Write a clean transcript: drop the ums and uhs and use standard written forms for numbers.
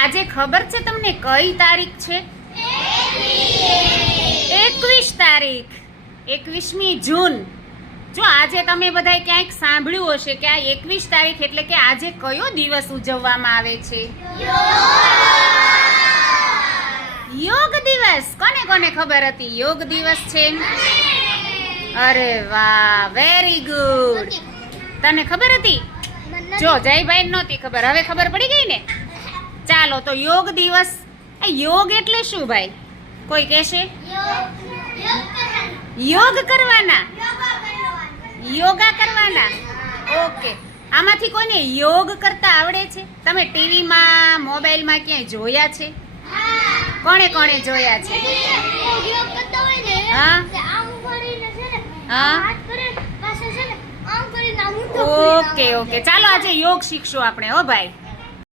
આજે ખબર છે તમને કઈ તારીખ છે? 21 તારીખ, 21મી જૂન. જો આજે તમે બધાય ક્યાંક સાંભળ્યું હશે કે આ 21 તારીખ એટલે કે આજે કયો દિવસ ઉજવવામાં આવે છે? યોગ દિવસ. કોને કોને ખબર હતી યોગ દિવસ છે? અરે વાહ, વેરી ગુડ. તને ખબર હતી? જો જયભાઈ નહોતી ખબર, હવે ખબર પડી ગઈ ને. ચાલો તો યોગ દિવસ. યોગ એટલે શું ભાઈ? કોઈ કહેશે? યોગ કરવાના, યોગા કરવાના. ઓકે, આમાંથી કોઈને યોગ કરતા આવડે છે? તમે ટીવીમાં મોબાઈલમાં ક્યાંય જોયા છે? કોણે કોણે જોયા છે? હા હા. ઓકે ઓકે, ચાલો આજે યોગ શીખશું આપણે. હો ભાઈ.